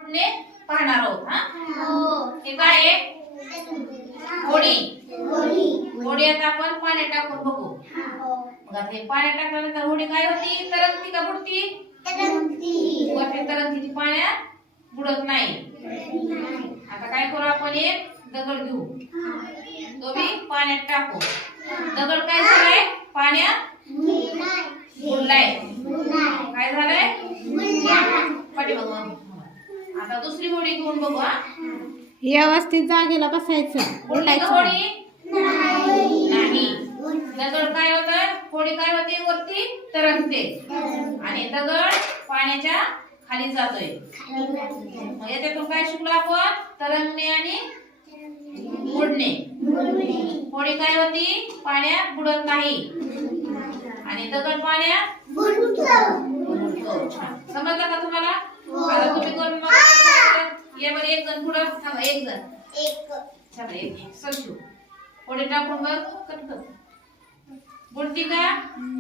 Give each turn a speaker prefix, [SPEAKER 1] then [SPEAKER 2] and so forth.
[SPEAKER 1] बुडणे पाहणार आहोत. हा हे काय आहे? होडी. होडी आता आपण पाण्यात टाकून बघू. बघा हे पाण्यात टाकल्यानंतर होडी काय होती? तरंगती का बुडती? वरती तरंगती, ती पाण्यात बुडत नाही. आता काय करू आपण? एक दगड घेऊ, तो बी पाण्यात टाकू. दगड काय झालाय? पाण्यात बुडलाय. काय झालंय? पाठीमागं. आता दुसरी होडी घेऊन बघू. हा
[SPEAKER 2] व्यवस्थित जागेला बसायचं.
[SPEAKER 1] बुडली का होडी? नाही. दगड काय होतं? होडी काय होते? वरती तरंगते आणि दगड पाण्याच्या खाली जातोय. मग याच्यातून काय शिकलो आपण? तरंगणे आणि बुडणे. होडी काय होती? पाण्यात बुडत नाही आणि दगड पाण्यात बुडतो. समजलं का तुम्हाला? आता तुम्ही करून बघा. ये बरं, एक जण पुढं थांबा. एक जण चला, एक संशू होडी टाकून बघ. कट बुडती का?